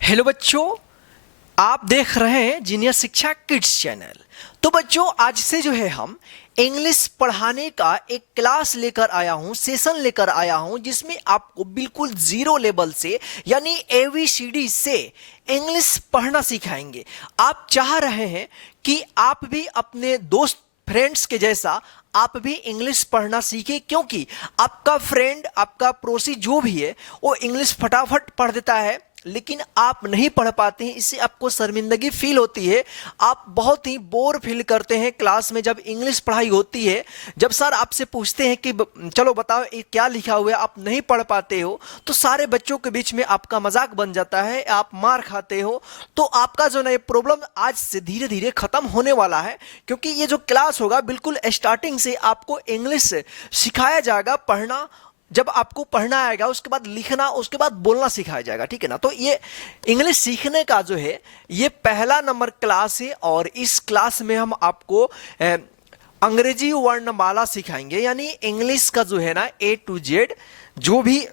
Hello बच्चों, आप देख रहे हैं जीनियर शिक्षा किड्स चैनल। तो बच्चों, आज से जो है हम इंग्लिश पढ़ाने का एक क्लास लेकर आया हूं, सेशन लेकर आया हूं, जिसमें आपको बिल्कुल जीरो लेवल से यानी ABCD से इंग्लिश पढ़ना सिखाएंगे। आप चाह रहे हैं कि आप भी अपने दोस्त फ्रेंड्स के जैसा आप भी इंग्लिश पढ़ना सीखे, क्योंकि आपका फ्रेंड, आपका पड़ोसी जो भी है वो इंग्लिश फटाफट पढ़ देता है, लेकिन आप नहीं पढ़ पाते हैं। इससे आपको शर्मिंदगी फील होती है, आप बहुत ही बोर फील करते हैं क्लास में जब इंग्लिश पढ़ाई होती है। जब सर आपसे पूछते हैं कि चलो बताओ ये क्या लिखा हुआ है, आप नहीं पढ़ पाते हो, तो सारे बच्चों के बीच में आपका मजाक बन जाता है, आप मार खाते हो। तो आपका जो ना ये प्रॉब्लम आज से धीरे धीरे खत्म होने वाला है, क्योंकि ये जो क्लास होगा बिल्कुल स्टार्टिंग से आपको इंग्लिश सिखाया जाएगा। पढ़ना, जब आपको पढ़ना आएगा उसके बाद लिखना, उसके बाद बोलना सिखाया जाएगा, ठीक है ना। तो ये इंग्लिश सीखने का जो है ये पहला नंबर क्लास है, और इस क्लास में हम आपको अंग्रेजी वर्णमाला सिखाएंगे, यानी इंग्लिश का जो है ना A to Z जो भी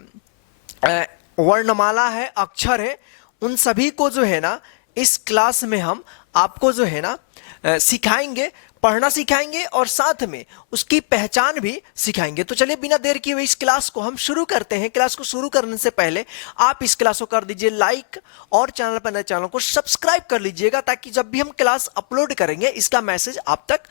वर्णमाला है, अक्षर है, उन सभी को जो है ना इस क्लास में हम आपको जो है ना सिखाएंगे, पढ़ना सिखाएंगे और साथ में उसकी पहचान भी सिखाएंगे। तो चलिए बिना देर किए हुए इस क्लास को हम शुरू करते हैं। क्लास को शुरू करने से पहले आप इस क्लास को कर दीजिए लाइक, और चैनल पर नए चैनल को सब्सक्राइब कर लीजिएगा, ताकि जब भी हम क्लास अपलोड करेंगे इसका मैसेज आप तक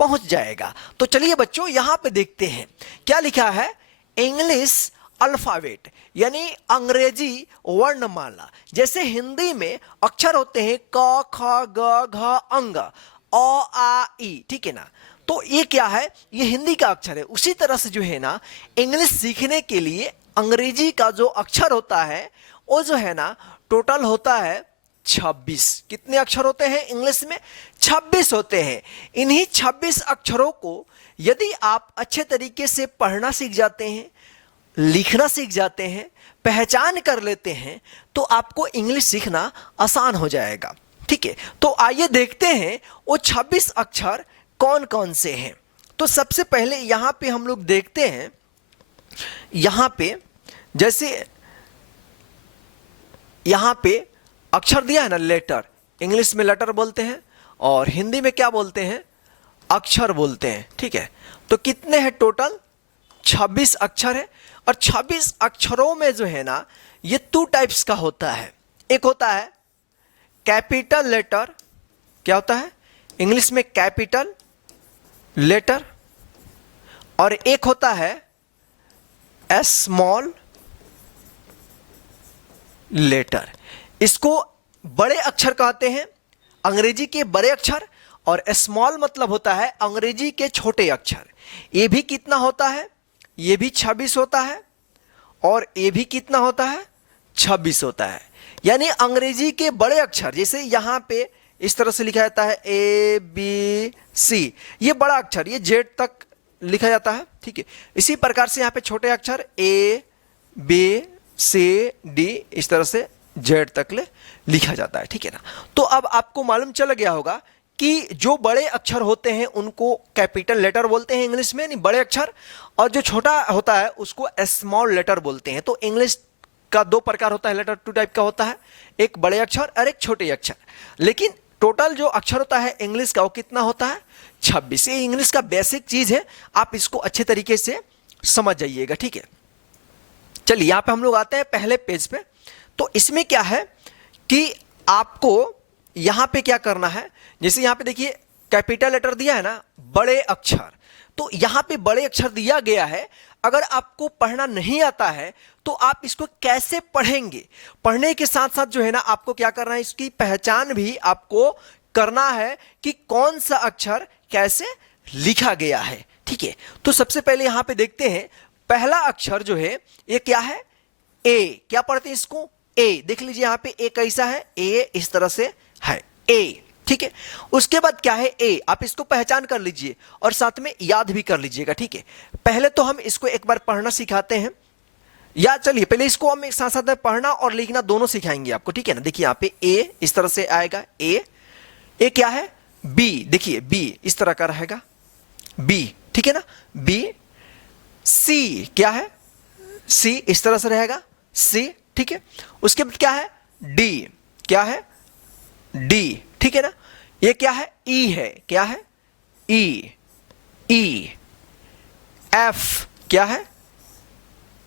पहुंच जाएगा। तो चलिए बच्चों, यहां पे देखते हैं क्या लिखा है। इंग्लिश अल्फाबेट यानी अंग्रेजी वर्णमाला। जैसे हिंदी में अक्षर होते हैं क ख ग घ अंग, अ आ ई, ठीक है ना। तो ये क्या है, ये हिंदी का अक्षर है। उसी तरह से जो है ना इंग्लिश सीखने के लिए अंग्रेजी का जो अक्षर होता है वो जो है ना टोटल होता है 26। कितने अक्षर होते हैं इंग्लिश में? 26 होते हैं। इन्हीं 26 अक्षरों को यदि आप अच्छे तरीके से पढ़ना सीख जाते हैं, लिखना सीख जाते हैं, पहचान कर लेते हैं, तो आपको इंग्लिश सीखना आसान हो जाएगा, ठीक है। तो आइए देखते हैं वो 26 अक्षर कौन कौन से हैं। तो सबसे पहले यहां पे हम लोग देखते हैं, यहां पे जैसे यहां पे अक्षर दिया है ना लेटर, इंग्लिश में लेटर बोलते हैं और हिंदी में क्या बोलते हैं, अक्षर बोलते हैं, ठीक है। तो कितने हैं टोटल? 26 अक्षर है। और 26 अक्षरों में जो है ना ये 2 टाइप्स का होता है। एक होता है कैपिटल लेटर, क्या होता है इंग्लिश में कैपिटल लेटर, और एक होता है स्मॉल लेटर। इसको बड़े अक्षर कहते हैं, अंग्रेजी के बड़े अक्षर, और स्मॉल मतलब होता है अंग्रेजी के छोटे अक्षर। ये भी कितना होता है? ये भी 26 होता है, और ये भी कितना होता है? 26 होता है। यानी अंग्रेजी के बड़े अक्षर, जैसे यहां पे इस तरह से लिखा जाता है ABC, ये बड़ा अक्षर, ये Z तक लिखा जाता है, ठीक है। इसी प्रकार से यहां पे छोटे अक्षर ABCD इस तरह से Z तक लिखा जाता है, ठीक है ना। तो अब आपको मालूम चल गया होगा कि जो बड़े अक्षर होते हैं उनको कैपिटल लेटर बोलते हैं इंग्लिश में, यानी बड़े अक्षर, और जो छोटा होता है उसको स्मॉल लेटर बोलते हैं। तो इंग्लिश का 2 प्रकार होता है, लेटर 2 टाइप का होता है, एक बड़े अक्षर और एक छोटे अक्षर। लेकिन टोटल जो अक्षर होता है इंग्लिश का वो कितना होता है? 26। ये इंग्लिश का बेसिक चीज है, आप इसको अच्छे तरीके से समझ जाइएगा, ठीक है। चलिए यहां पे हम लोग आते हैं पहले पेज पे। तो इसमें क्या है कि आपको यहां पे क्या करना है, जैसे यहां पे देखिए कैपिटल लेटर दिया है ना, बड़े अक्षर। तो यहां पे बड़े अक्षर दिया गया है। अगर आपको पढ़ना नहीं आता है तो आप इसको कैसे पढ़ेंगे? पढ़ने के साथ साथ जो है ना आपको क्या करना है, इसकी पहचान भी आपको करना है कि कौन सा अक्षर कैसे लिखा गया है, ठीक है। तो सबसे पहले यहां पे देखते हैं, पहला अक्षर जो है ये क्या है? ए। क्या पढ़ते हैं इसको? ए। देख लीजिए यहां पे ए कैसा है, ए इस तरह से है, ए, ठीक है। उसके बाद क्या है? ए। आप इसको पहचान कर लीजिए और साथ में याद भी कर लीजिएगा, ठीक है। पहले तो हम इसको एक बार पढ़ना सिखाते हैं, या चलिए पहले इसको हम एक साथ साथ में पढ़ना और लिखना दोनों सिखाएंगे आपको, ठीक है ना। देखिए यहां पे ए इस तरह से आएगा, ए। ए क्या है? बी। देखिए बी इस तरह का रहेगा, बी, ठीक है ना, बी। सी क्या है? सी इस तरह से रहेगा, सी, ठीक है। उसके बाद क्या है? डी। क्या है, डी, ठीक है ना। ये क्या है, ई है, क्या है, ई, ई, एफ, क्या है,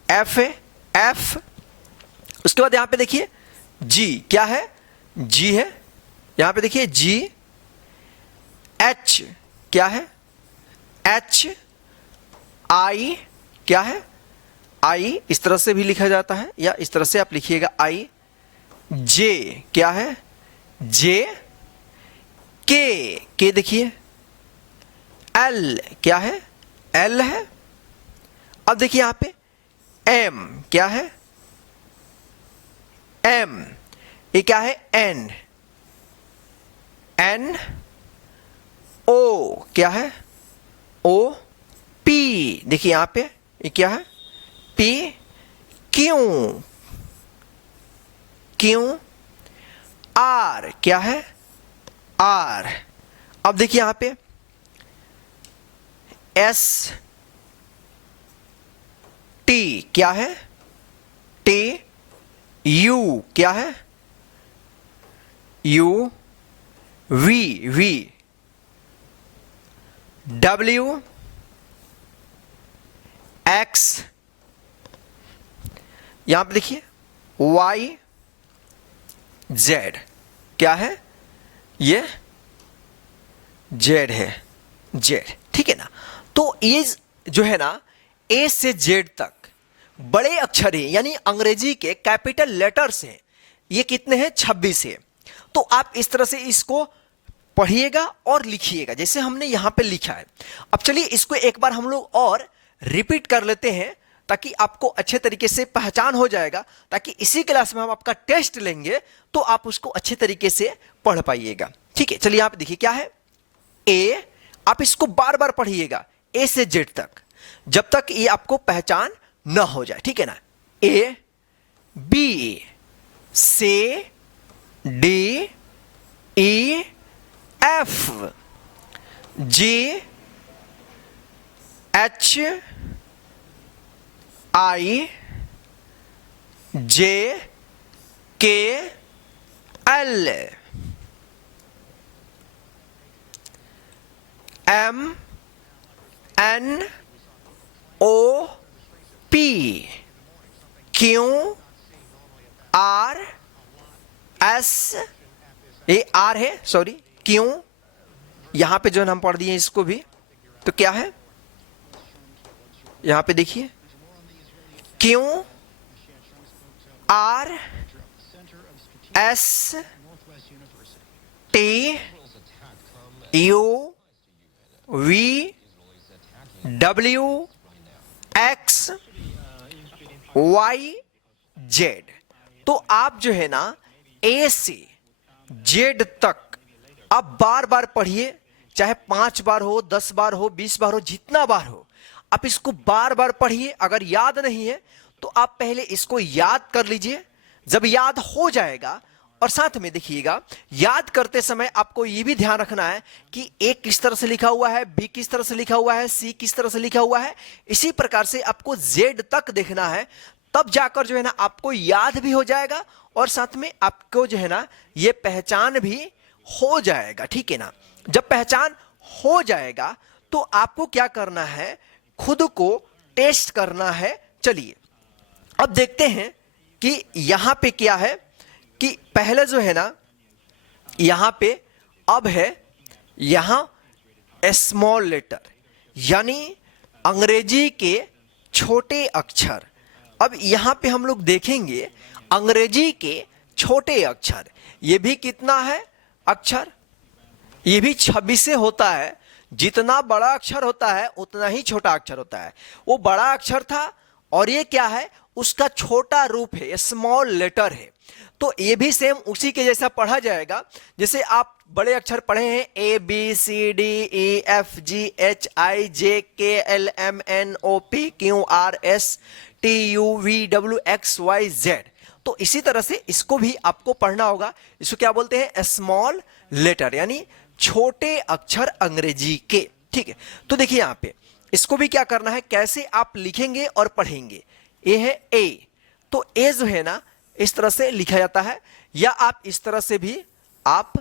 एफ है, एफ। उसके बाद यहां पे देखिए जी, क्या है, जी है, यहां पे देखिए जी। एच, क्या है, एच। आई, क्या है, आई, इस तरह से भी लिखा जाता है या इस तरह से आप लिखिएगा आई। जे, क्या है, जे। के देखिए, एल, क्या है, एल है। अब देखिए यहां पे एम, क्या है, एम। ये क्या है, एन, एन। ओ, क्या है, ओ। पी, देखिए यहां पे ये क्या है, पी। Q, Q. आर, क्या है, आर। अब देखिए यहां पे एस, टी, क्या है, टी। यू, क्या है, U. V, V. W, X, यहां पे देखिए वाई, जेड, क्या है, ये जेड है, जेड, ठीक है ना। तो ये जो है ना, ए से जेड तक बड़े अक्षर हैं, यानी अंग्रेजी के कैपिटल लेटर्स हैं। ये कितने हैं, 26 है। तो आप इस तरह से इसको पढ़िएगा और लिखिएगा जैसे हमने यहां पे लिखा है। अब चलिए इसको एक बार हम लोग और रिपीट कर लेते हैं ताकि आपको अच्छे तरीके से पहचान हो जाएगा, ताकि इसी क्लास में हम आपका टेस्ट लेंगे तो आप उसको अच्छे तरीके से पढ़ पाइएगा। ठीक है, चलिए यहां पे देखिए क्या है, ए। आप इसको बार बार पढ़िएगा ए से जेड तक, जब तक ये आपको पहचान न हो जाए, ठीक है ना। A, B, C, D, E, F, G, H, I, J, K, L, M, N, O, P, Q, R, S. ये आर है, सॉरी, क्यू। यहां पे जो हम पढ़ दिए इसको भी, तो क्या है, यहां पे देखिए Q, R, S, T, U, V, W, X, Y, Z. तो आप जो है ना ए से जेड तक आप बार बार पढ़िए, चाहे 5 बार हो, 10 बार हो, 20 बार हो, जितना बार हो आप इसको बार बार पढ़िए। अगर याद नहीं है तो आप पहले इसको याद कर लीजिए, जब याद हो जाएगा। और साथ में देखिएगा, याद करते समय आपको यह भी ध्यान रखना है कि ए किस तरह से लिखा हुआ है, बी किस तरह से लिखा हुआ है, सी किस तरह से लिखा हुआ है। इसी प्रकार से आपको जेड तक देखना है, तब जाकर जो है ना आपको याद भी हो जाएगा और साथ में आपको जो है ना ये पहचान भी हो जाएगा, ठीक है ना। जब पहचान हो जाएगा तो आपको क्या करना है, खुद को टेस्ट करना है। चलिए अब देखते हैं कि यहां पे क्या है, कि पहले जो है ना यहां पे अब है यहां स्मॉल लेटर, यानी अंग्रेजी के छोटे अक्षर। अब यहां पे हम लोग देखेंगे अंग्रेजी के छोटे अक्षर, ये भी कितना है अक्षर, ये भी 26 होता है। जितना बड़ा अक्षर होता है उतना ही छोटा अक्षर होता है। वो बड़ा अक्षर था और ये क्या है, उसका छोटा रूप है, स्मॉल लेटर है। तो ये भी सेम उसी के जैसा पढ़ा जाएगा जैसे आप बड़े अक्षर पढ़े हैं, A B C D E F G H I J K L M N O P Q R S T U V W X Y Z. तो इसी तरह से इसको भी आपको पढ़ना होगा। इसको क्या बोलते हैं, स्मॉल लेटर, यानी छोटे अक्षर अंग्रेजी के। ठीक है, तो देखिए यहां पे इसको भी क्या करना है, कैसे आप लिखेंगे और पढ़ेंगे। ए है ए, तो ए जो है ना इस तरह से लिखा जाता है, या आप इस तरह से भी आप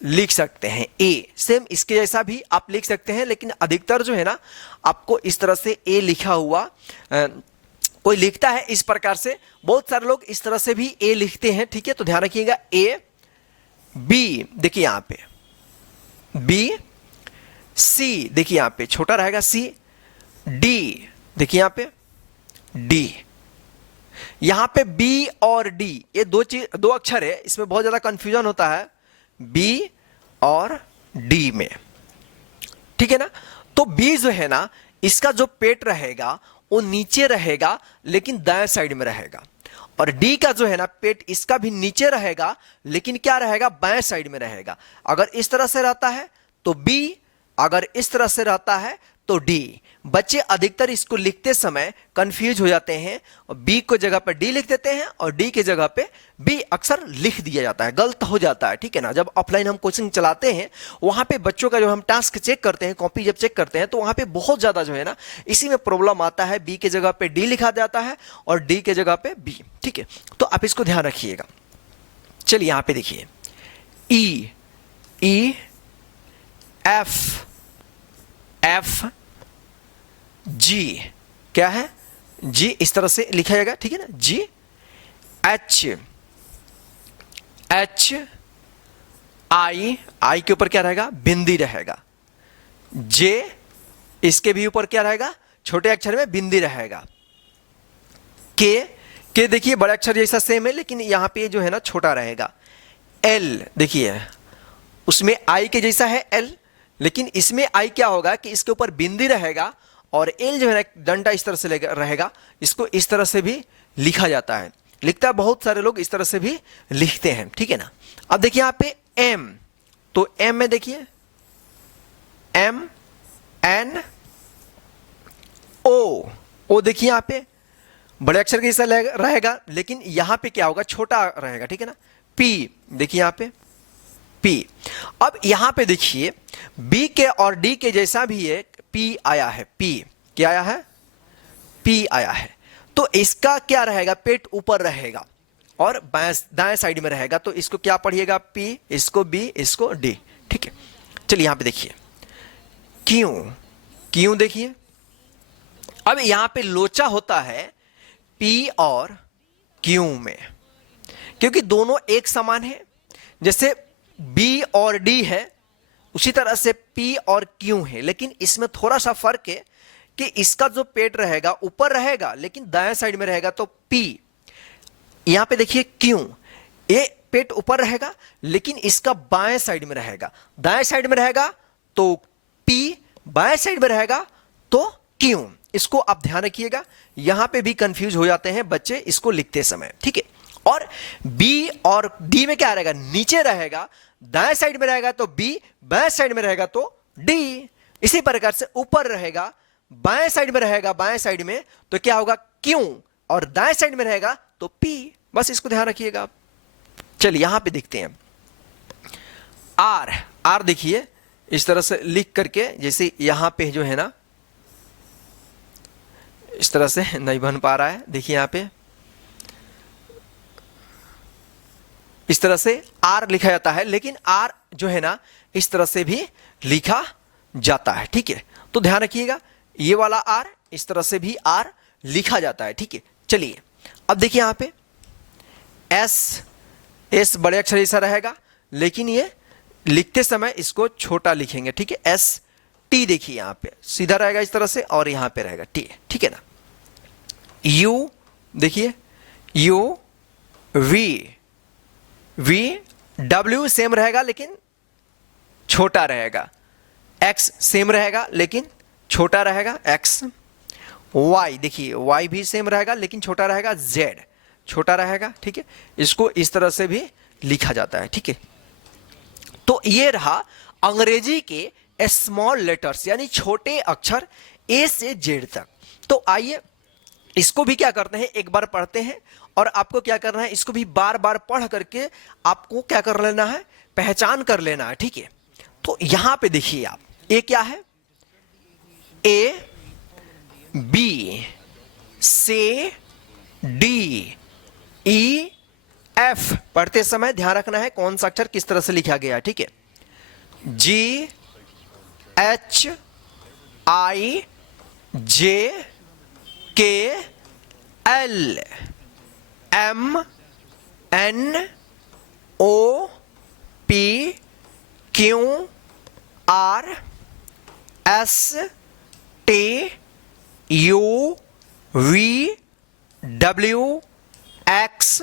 लिख सकते हैं ए, सेम इसके जैसा भी आप लिख सकते हैं, लेकिन अधिकतर जो है ना आपको इस तरह से ए लिखा हुआ कोई लिखता है इस प्रकार से, बहुत सारे लोग इस तरह से भी ए लिखते हैं, ठीक है। तो ध्यान रखिएगा, ए बी देखिए यहां पे बी, सी देखिए यहां पे छोटा रहेगा सी, डी देखिए यहां पे डी, यहां पे बी और डी ये दो अक्षर है, इसमें बहुत ज्यादा कंफ्यूजन होता है बी और डी में, ठीक है ना। तो बी जो है ना इसका जो पेट रहेगा वो नीचे रहेगा लेकिन दाएं साइड में रहेगा, और डी का जो है ना पेट इसका भी नीचे रहेगा लेकिन क्या रहेगा, बाएं साइड में रहेगा। अगर इस तरह से रहता है तो बी, अगर इस तरह से रहता है तो डी। बच्चे अधिकतर इसको लिखते समय कंफ्यूज हो जाते हैं, और बी को जगह पर डी लिख देते हैं और डी के जगह पे बी अक्सर लिख दिया जाता है, गलत हो जाता है, ठीक है ना। जब ऑफलाइन हम कोचिंग चलाते हैं वहां पे बच्चों का जो हम टास्क चेक करते हैं, कॉपी जब चेक करते हैं तो वहां पे बहुत ज्यादा जो है ना इसी में प्रॉब्लम आता है, बी के जगह पे डी लिखा जाता है और डी के जगह पे बी, ठीक है। तो आप इसको ध्यान रखिएगा। चलिए यहां पे देखिए ई, ई एफ, एफ जी, क्या है जी, इस तरह से लिखा जाएगा, ठीक है ना, जी, एच, एच आई, आई के ऊपर क्या रहेगा, बिंदी रहेगा, जे इसके भी ऊपर क्या रहेगा, छोटे अक्षर में बिंदी रहेगा, के देखिए बड़े अक्षर जैसा सेम है लेकिन यहां पे जो है ना छोटा रहेगा, एल देखिए उसमें आई के जैसा है एल, लेकिन इसमें आई क्या होगा कि इसके ऊपर बिंदी रहेगा, और एल जो है ना डंडा इस तरह से रहेगा, इसको इस तरह से भी लिखा जाता है, लिखता है बहुत सारे लोग इस तरह से भी लिखते हैं, ठीक है ना। अब देखिए यहाँ पे एम, तो एम में देखिए एम एन ओ देखिए यहाँ पे बड़े अक्षर के जैसा रहेगा लेकिन यहाँ पे क्या होगा, छोटा रहेगा, ठीक है ना। पी देखिए यहाँ पे पी, अब यहां पे देखिए बी के और डी के जैसा भी एक पी आया है, पी क्या आया है, पी आया है, तो इसका क्या रहेगा, पेट ऊपर रहेगा और दाएं साइड में रहेगा, तो इसको क्या पढ़िएगा, पी, इसको बी, इसको डी, ठीक है। चलिए यहां पे देखिए क्यू, क्यू देखिए, अब यहां पे लोचा होता है पी और क्यू में, क्योंकि दोनों एक समान है, जैसे बी और डी है उसी तरह से पी और क्यू है, लेकिन इसमें थोड़ा सा फर्क है कि इसका जो पेट रहेगा ऊपर रहेगा लेकिन दाएं साइड में रहेगा, तो पी, यहां पे देखिए क्यू, ये पेट ऊपर रहेगा लेकिन इसका बाएं साइड में रहेगा, दाएं साइड में रहेगा तो पी, बाएं साइड में रहेगा तो क्यू। इसको आप ध्यान रखिएगा, यहां पे भी कंफ्यूज हो जाते हैं बच्चे इसको लिखते समय, ठीक है। और बी और डी में क्या रहेगा, नीचे रहेगा, दाएं साइड में रहेगा तो बी, बाएं साइड में रहेगा तो डी, इसी प्रकार से ऊपर रहेगा, बाएं साइड में रहेगा, बाएं साइड में तो क्या होगा क्यू, और दाएं साइड में रहेगा तो पी, बस इसको ध्यान रखिएगा आप। चलिए यहां पे देखते हैं आर, आर देखिए इस तरह से लिख करके, जैसे यहां पे जो है ना इस तरह से नहीं बन पा रहा है, देखिए यहां पे इस तरह से आर लिखा जाता है, लेकिन आर जो है ना इस तरह से भी लिखा जाता है, ठीक है। तो ध्यान रखिएगा ये वाला आर इस तरह से भी आर लिखा जाता है, ठीक है। चलिए अब देखिए यहां पे एस, एस बड़े अक्षर जैसा रहेगा लेकिन ये लिखते समय इसको छोटा लिखेंगे, ठीक है। एस टी देखिए यहां पे सीधा रहेगा इस तरह से और यहां पे रहेगा टी, ठीक है ना। यू देखिए U, V, V W same रहेगा लेकिन छोटा रहेगा, एक्स सेम रहेगा लेकिन छोटा रहेगा एक्स, वाई देखिए वाई भी सेम रहेगा लेकिन छोटा रहेगा, जेड छोटा रहेगा, ठीक है। इसको इस तरह से भी लिखा जाता है, ठीक है। तो ये रहा अंग्रेजी के स्मॉल लेटर्स यानी छोटे अक्षर ए से जेड तक। तो आइए इसको भी क्या करते हैं, एक बार पढ़ते हैं, और आपको क्या करना है, इसको भी बार बार पढ़ करके आपको क्या कर लेना है, पहचान कर लेना है, ठीक है। तो यहां पे देखिए आप, ए क्या है, A B C D E F पढ़ते समय ध्यान रखना है कौन सा अक्षर किस तरह से लिखा गया है, ठीक है। G H I J K L M N O P Q R S T U V W X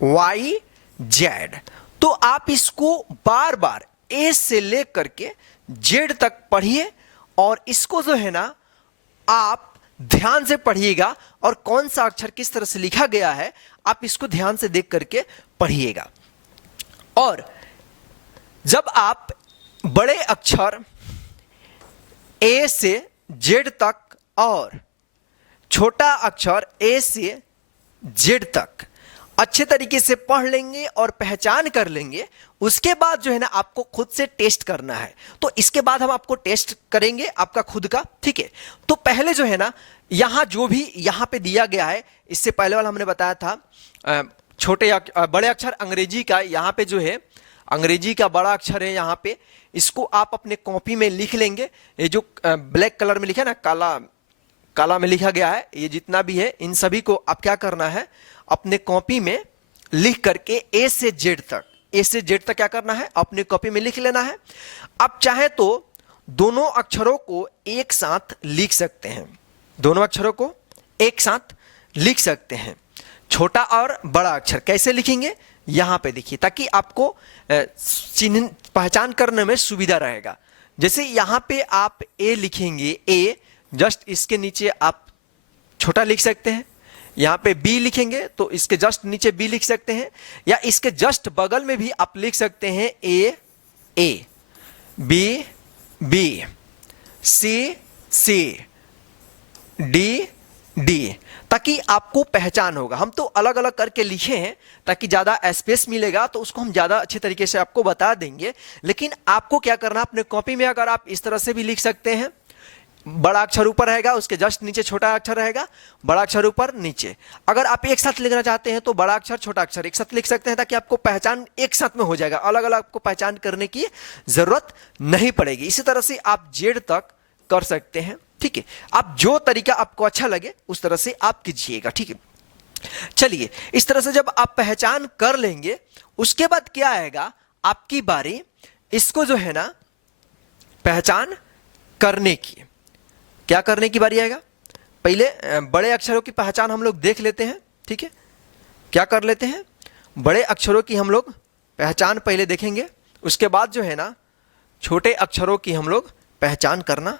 Y Z। तो आप इसको बार बार ए से लेकर के जेड तक पढ़िए और इसको जो है ना आप ध्यान से पढ़िएगा और कौन सा अक्षर किस तरह से लिखा गया है आप इसको ध्यान से देख करके पढ़िएगा। और जब आप बड़े अक्षर ए से जेड तक और छोटा अक्षर ए से जेड तक अच्छे तरीके से पढ़ लेंगे और पहचान कर लेंगे, उसके बाद जो है ना आपको खुद से टेस्ट करना है। तो इसके बाद हम आपको टेस्ट करेंगे आपका खुद का, ठीक है। तो पहले जो है ना यहां जो भी यहां पे दिया गया है, इससे पहले वाला हमने बताया था बड़े अक्षर अंग्रेजी का, यहां पे जो है अंग्रेजी का बड़ा अक्षर है यहां पे, इसको आप अपने कॉपी में लिख लेंगे। ये जो ब्लैक कलर में लिखा है ना, काला में लिखा गया है, ये जितना भी है इन सभी को आप क्या करना है अपने कॉपी में लिख करके ए से जेड तक क्या करना है अपने कॉपी में लिख लेना है। आप चाहे तो दोनों अक्षरों को एक साथ लिख सकते हैं, दोनों अक्षरों को एक साथ लिख सकते हैं, छोटा और बड़ा अक्षर कैसे लिखेंगे यहां पे देखिए, ताकि आपको चिन्ह पहचान करने में सुविधा रहेगा। जैसे यहां पे आप ए लिखेंगे, ए जस्ट इसके नीचे आप छोटा लिख सकते हैं, यहां पे बी लिखेंगे तो इसके जस्ट नीचे बी लिख सकते हैं, या इसके जस्ट बगल में भी आप लिख सकते हैं A B B C D, ताकि आपको पहचान होगा। हम तो अलग अलग करके लिखे हैं ताकि ज़्यादा स्पेस मिलेगा तो उसको हम ज़्यादा अच्छे तरीके से आपको बता देंगे, लेकिन आपको क्या करना अपने कॉपी में अगर आप इस तरह से भी लिख सकते हैं, बड़ा अक्षर ऊपर रहेगा उसके जस्ट नीचे छोटा अक्षर रहेगा, बड़ा अक्षर ऊपर नीचे। अगर आप एक साथ लिखना चाहते हैं तो बड़ा अक्षर छोटा अक्षर एक साथ लिख सकते हैं, ताकि आपको पहचान एक साथ में हो जाएगा, अलग अलग आपको पहचान करने की जरूरत नहीं पड़ेगी। इसी तरह से आप जेड तक कर सकते हैं, ठीक है। आप जो तरीका आपको अच्छा लगे उस तरह से आप कीजिएगा, ठीक है। चलिए, इस तरह से जब आप पहचान कर लेंगे उसके बाद क्या आएगा आपकी बारी इसको जो है ना पहचान करने की। क्या करने की बारी आएगा, पहले बड़े अक्षरों की पहचान हम लोग देख लेते हैं, ठीक है। क्या कर लेते हैं, बड़े अक्षरों की हम लोग पहचान पहले देखेंगे, उसके बाद जो है ना छोटे अक्षरों की हम लोग पहचान करना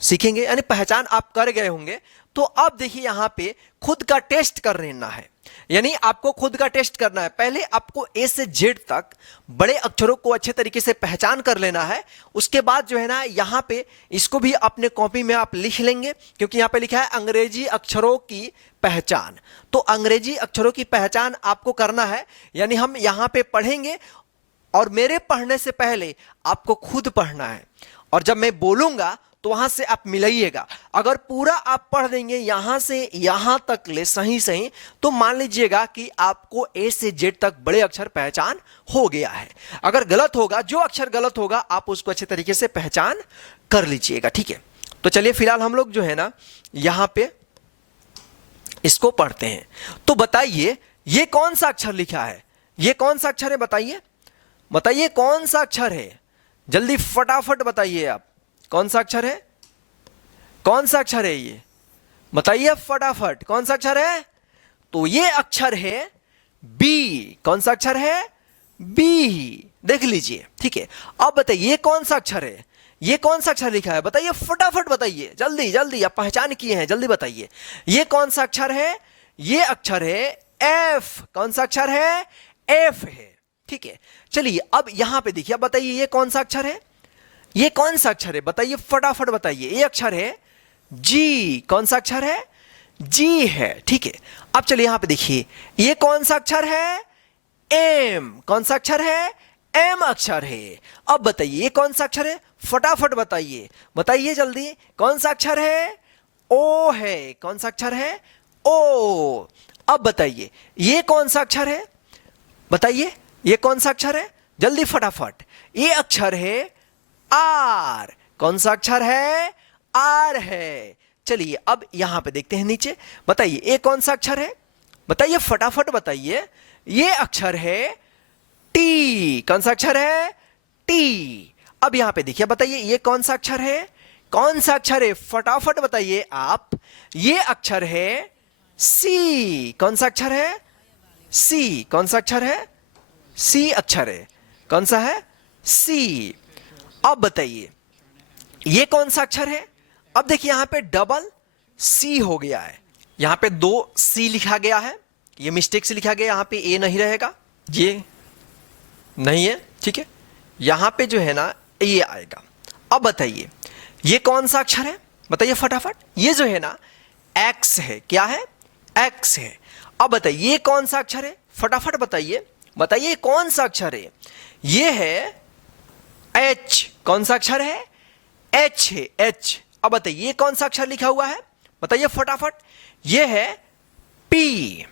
सीखेंगे। यानी पहचान आप कर गए होंगे तो अब देखिए यहां पे खुद का टेस्ट कर लेना है, यानी आपको खुद का टेस्ट करना है। पहले आपको ए से जेड तक बड़े अक्षरों को अच्छे तरीके से पहचान कर लेना है, उसके बाद जो है ना यहां पे इसको भी अपने कॉपी में आप लिख लेंगे, क्योंकि यहां पे लिखा है अंग्रेजी अक्षरों की पहचान। तो अंग्रेजी अक्षरों की पहचान आपको करना है, यानी हम यहां पे पढ़ेंगे और मेरे पढ़ने से पहले आपको खुद पढ़ना है, और जब मैं बोलूंगा तो वहां से आप मिलाइएगा। अगर पूरा आप पढ़ देंगे यहां से यहां तक ले सही तो मान लीजिएगा कि आपको ए से जेड तक बड़े अक्षर पहचान हो गया है। अगर गलत होगा, जो अक्षर गलत होगा आप उसको अच्छे तरीके से पहचान कर लीजिएगा, ठीक है। तो चलिए फिलहाल हम लोग जो है ना यहां पे इसको पढ़ते हैं। तो बताइए ये कौन सा अक्षर लिखा है, ये कौन सा अक्षर है, बताइए कौन सा अक्षर है, जल्दी फटाफट बताइए आप, कौन सा अक्षर है, कौन सा अक्षर है ये बताइए फटाफट, कौन सा अक्षर है। तो ये अक्षर है बी। कौन सा अक्षर है, बी, देख लीजिए, ठीक है। अब बताइए ये कौन सा अक्षर है, ये कौन सा अक्षर लिखा है, बताइए फटाफट बताइए, जल्दी जल्दी, आप पहचान किए हैं जल्दी बताइए, ये कौन सा अक्षर है, ये अक्षर है एफ। कौन सा अक्षर है, एफ है, ठीक है। चलिए अब यहां पे देखिए, अब बताइए ये कौन सा अक्षर है, ये कौन सा अक्षर है, बताइए फटाफट बताइए। ये अक्षर है जी। कौन सा अक्षर है, जी है, ठीक है। अब चलिए यहां पे देखिए ये कौन सा अक्षर है, एम। कौन सा अक्षर है, एम अक्षर है। अब बताइए ये कौन सा अक्षर है, फटाफट बताइए, बताइए जल्दी, कौन सा अक्षर है, ओ है। कौन सा अक्षर है, ओ। अब बताइए ये कौन सा अक्षर है, बताइए ये कौन सा अक्षर है, जल्दी फटाफट। ये अक्षर है आर। कौन सा अक्षर है, आर है। चलिए अब यहां पे देखते हैं नीचे, बताइए ये कौन सा अक्षर है, बताइए फटाफट बताइए। ये अक्षर है टी। कौन सा अक्षर है, टी। अब यहां पे देखिए, बताइए ये कौन सा अक्षर है, कौन सा अक्षर है, फटाफट बताइए आप। ये अक्षर है सी। कौन सा अक्षर है, सी। कौन सा अक्षर है, सी अक्षर है। कौन सा है, सी। अब बताइए ये कौन सा अक्षर है। अब देखिए यहां पे डबल सी हो गया है, यहां पे 2 सी लिखा गया है, ये मिस्टेक से लिखा गया, यहां पे ए नहीं रहेगा, ये नहीं है, ठीक है। यहां पे जो है ना ये आएगा। अब बताइए ये कौन सा अक्षर है, बताइए फटाफट। ये जो है ना एक्स है, क्या है, एक्स है। अब बताइए ये कौन सा अक्षर है, फटाफट बताइए, बताइए कौन सा अक्षर है। ये है एच। कौन सा अक्षर है, एच है, एच। अब बताइए ये कौन सा अक्षर लिखा हुआ है, बताइए फटाफट। ये है पी।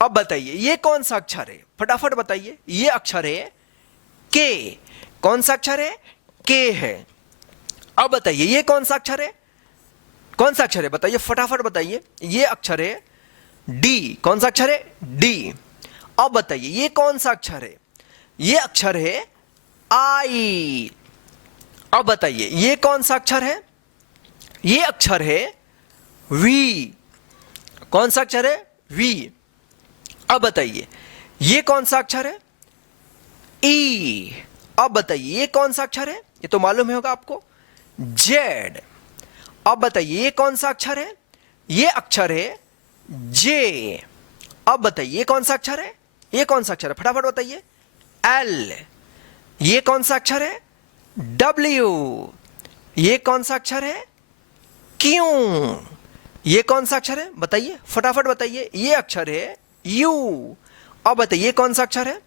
अब बताइए ये कौन सा अक्षर है, फटाफट बताइए। ये अक्षर है के। कौन सा अक्षर है, के है। अब बताइए ये कौन सा अक्षर है, कौन सा अक्षर है, बताइए फटाफट बताइए। ये अक्षर है डी। कौन सा अक्षर है, डी। अब बताइए ये कौन सा अक्षर है, ये अक्षर है आई। अब बताइए ये कौन सा अक्षर है, ये अक्षर है वी। कौन सा अक्षर है, वी। अब बताइए ये कौन सा अक्षर है, ई। अब बताइए ये कौन सा अक्षर है, ये तो मालूम ही होगा आपको, जेड। अब बताइए ये कौन सा अक्षर है, ये अक्षर है जे। अब बताइए ये कौन सा अक्षर है, ये कौन सा अक्षर है, फटाफट बताइए, एल। ये कौन सा अक्षर है, डब्ल्यू। ये कौन सा अक्षर है, क्यू। ये कौन सा अक्षर है, बताइए फटाफट बताइए। ये अक्षर है यू। अब बताइए ये कौन सा अक्षर है,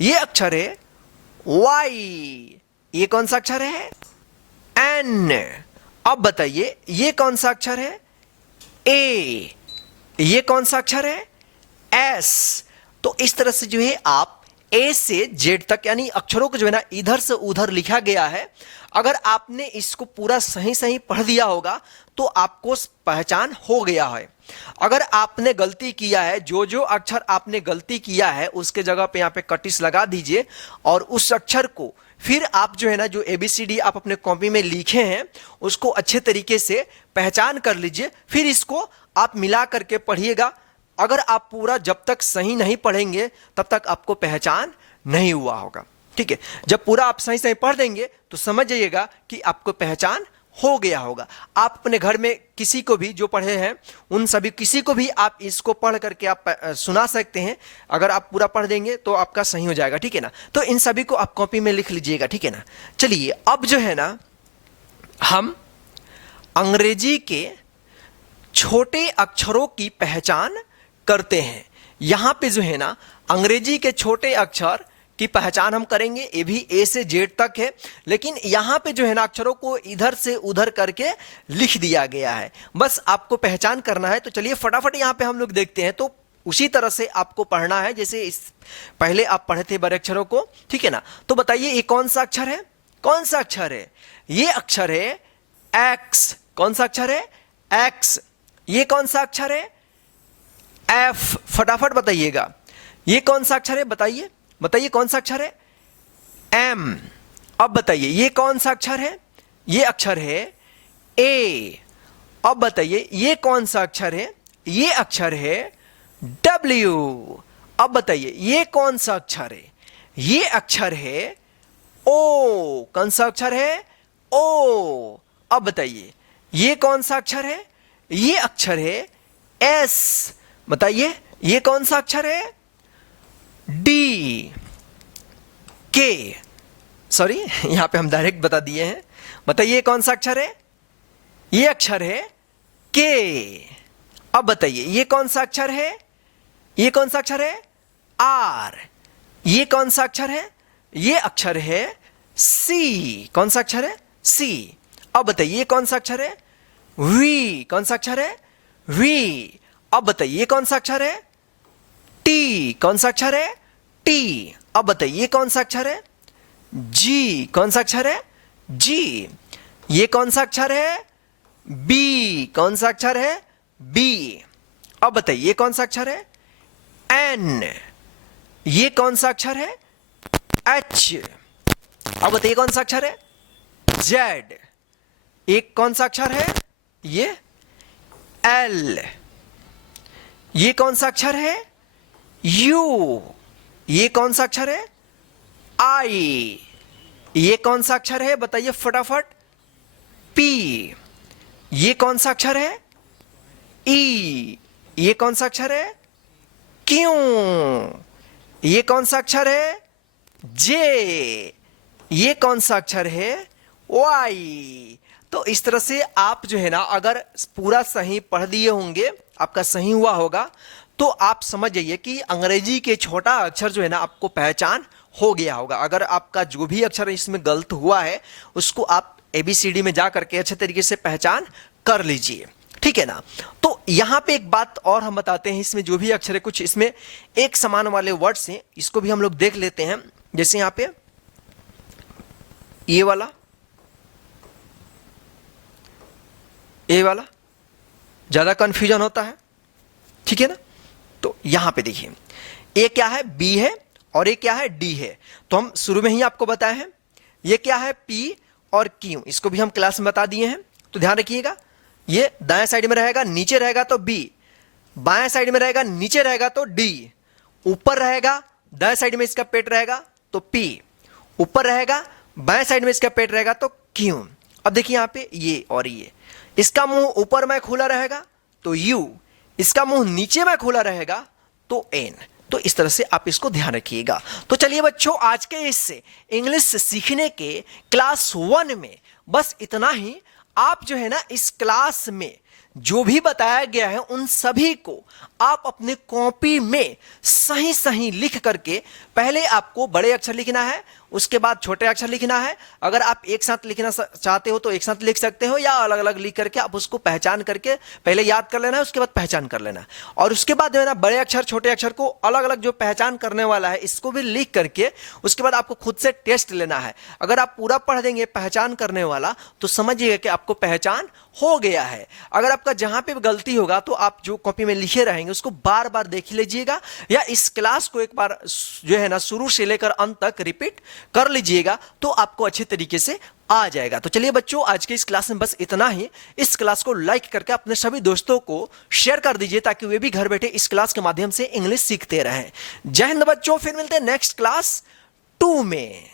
ये अक्षर है वाई। ये कौन सा अक्षर है, एन। अब बताइए ये कौन सा अक्षर है, ए। ये कौन सा अक्षर है, एस। तो इस तरह से जो है आप ए से जेड तक यानी अक्षरों को जो है ना इधर से उधर लिखा गया है। अगर आपने इसको पूरा सही सही पढ़ दिया होगा तो आपको पहचान हो गया है। अगर आपने गलती किया है, जो जो अक्षर आपने गलती किया है उसके जगह पे यहाँ पे कटिस लगा दीजिए और उस अक्षर को फिर आप जो है ना जो ABCD आप अपने कॉपी में लिखे हैं उसको अच्छे तरीके से पहचान कर लीजिए, फिर इसको आप मिला करके पढ़िएगा। अगर आप पूरा जब तक सही नहीं पढ़ेंगे तब तक आपको पहचान नहीं हुआ होगा, ठीक है। जब पूरा आप सही सही पढ़ देंगे तो समझ जाइएगा कि आपको पहचान हो गया होगा। आप अपने घर में किसी को भी जो पढ़े हैं उन सभी किसी को भी आप इसको पढ़ करके आप सुना सकते हैं। अगर आप पूरा पढ़ देंगे तो आपका सही हो जाएगा, ठीक है ना। तो इन सभी को आप कॉपी में लिख लीजिएगा, ठीक है ना। चलिए अब जो है ना हम अंग्रेजी के छोटे अक्षरों की पहचान करते हैं। यहां पे जो है ना अंग्रेजी के छोटे अक्षर की पहचान हम करेंगे। ये भी ए से जेड तक है, लेकिन यहां पे जो है ना अक्षरों को इधर से उधर करके लिख दिया गया है, बस आपको पहचान करना है। तो चलिए फटाफट यहां पे हम लोग देखते हैं। तो उसी तरह से आपको पढ़ना है जैसे इस पहले आप पढ़े थे बड़े अक्षरों को, ठीक है ना। तो बताइए ये कौन सा अक्षर है, कौन सा अक्षर है, ये अक्षर है एक्स। कौन सा अक्षर है, एक्स। ये कौन सा अक्षर है, एफ। फटाफट बताइएगा ये कौन सा अक्षर है, बताइए बताइए कौन सा अक्षर है, एम। अब बताइए ये कौन सा अक्षर है, ये अक्षर है ए। अब बताइए ये कौन सा अक्षर है, ये अक्षर है डब्ल्यू। अब बताइए ये कौन सा अक्षर है, ये अक्षर है ओ। कौन सा अक्षर है, ओ। अब बताइए ये कौन सा अक्षर है, ये अक्षर है एस। बताइए ये कौन सा अक्षर है, डी। के। सॉरी यहां पे हम डायरेक्ट बता दिए हैं। बताइए कौन सा अक्षर है, ये अक्षर है के। अब बताइए ये कौन सा अक्षर है, ये कौन सा अक्षर है, आर। ये कौन सा अक्षर है, ये अक्षर है सी। कौन सा अक्षर है, सी। अब बताइए ये कौन सा अक्षर है, वी। कौन सा अक्षर है, वी। अब बताइए कौन सा अक्षर है, टी। कौन सा अक्षर है, टी। अब बताइए कौन सा अक्षर है? जी। कौन सा अक्षर है? जी। ये कौन सा अक्षर है? बी। कौन सा अक्षर है? बी। अब बताइए कौन सा अक्षर है? एन। ये कौन सा अक्षर है? एच। अब बताइए कौन सा अक्षर है? जेड। एक कौन सा अक्षर है? ये एल। ये कौन सा अक्षर है? यू। ये कौन सा अक्षर है? आई। ये कौन सा अक्षर है बताइए फटाफट? पी। ये कौन सा अक्षर है? ई। ये कौन सा अक्षर है? क्यू। ये कौन सा अक्षर है? जे। ये कौन सा अक्षर है? वाई। तो इस तरह से आप जो है ना, अगर पूरा सही पढ़ लिए होंगे, आपका सही हुआ होगा, तो आप समझ जाइए कि अंग्रेजी के छोटा अक्षर जो है ना आपको पहचान हो गया होगा। अगर आपका जो भी अक्षर इसमें गलत हुआ है उसको आप ABCD में जा करके अच्छे तरीके से पहचान कर लीजिए, ठीक है ना। तो यहां पे एक बात और हम बताते हैं, इसमें जो भी अक्षर है कुछ इसमें एक समान वाले वर्ड्स हैं, इसको भी हम लोग देख लेते हैं। जैसे यहां पे ये वाला, ये वाला ज्यादा कंफ्यूजन होता है, ठीक है ना। तो यहां पे देखिए ए क्या है? बी है, और ये क्या है? डी है। तो हम शुरू में ही आपको बताए हैं ये क्या है? पी और क्यू। इसको भी हम क्लास में बता दिए हैं, तो ध्यान रखिएगा। ये दाएं साइड में रहेगा, नीचे रहेगा तो बी, बाएं साइड में रहेगा, नीचे रहेगा तो डी, ऊपर रहेगा, दाएं साइड में इसका पेट रहेगा तो पी, ऊपर रहेगा, बाएं साइड में इसका पेट रहेगा तो क्यू। अब देखिए यहां पे ये और ये, इसका मुंह ऊपर में खुला रहेगा तो यू, इसका मुंह नीचे में खुला रहेगा तो एन। तो इस तरह से आप इसको ध्यान रखिएगा। तो चलिए बच्चों, आज के इस इंग्लिश सीखने के क्लास 1 में बस इतना ही। आप जो है ना इस क्लास में जो भी बताया गया है उन सभी को आप अपने कॉपी में सही सही लिख करके, पहले आपको बड़े अक्षर लिखना है, उसके बाद छोटे अक्षर लिखना है। अगर आप एक साथ लिखना चाहते हो तो एक साथ लिख सकते हो, या अलग अलग लिख करके आप उसको पहचान करके पहले याद कर लेना है, उसके बाद पहचान कर लेना है। और उसके बाद जो है ना बड़े अक्षर छोटे अक्षर को अलग अलग जो पहचान करने वाला है इसको भी लिख करके उसके बाद आपको खुद से टेस्ट लेना है। अगर आप पूरा पढ़ देंगे पहचान करने वाला तो समझिएगा कि आपको पहचान हो गया है। अगर आपका जहां पे गलती होगा तो आप जो कॉपी में लिखे रहेंगे उसको बार बार देख लीजिएगा, या इस क्लास को एक बार जो है ना शुरू से लेकर अंत तक रिपीट कर लीजिएगा, तो आपको अच्छे तरीके से आ जाएगा। तो चलिए बच्चों, आज के इस क्लास में बस इतना ही। इस क्लास को लाइक करके अपने सभी दोस्तों को शेयर कर दीजिए ताकि वे भी घर बैठे इस क्लास के माध्यम से इंग्लिश सीखते रहें। जय हिंद बच्चों, फिर मिलते हैं नेक्स्ट क्लास 2 में।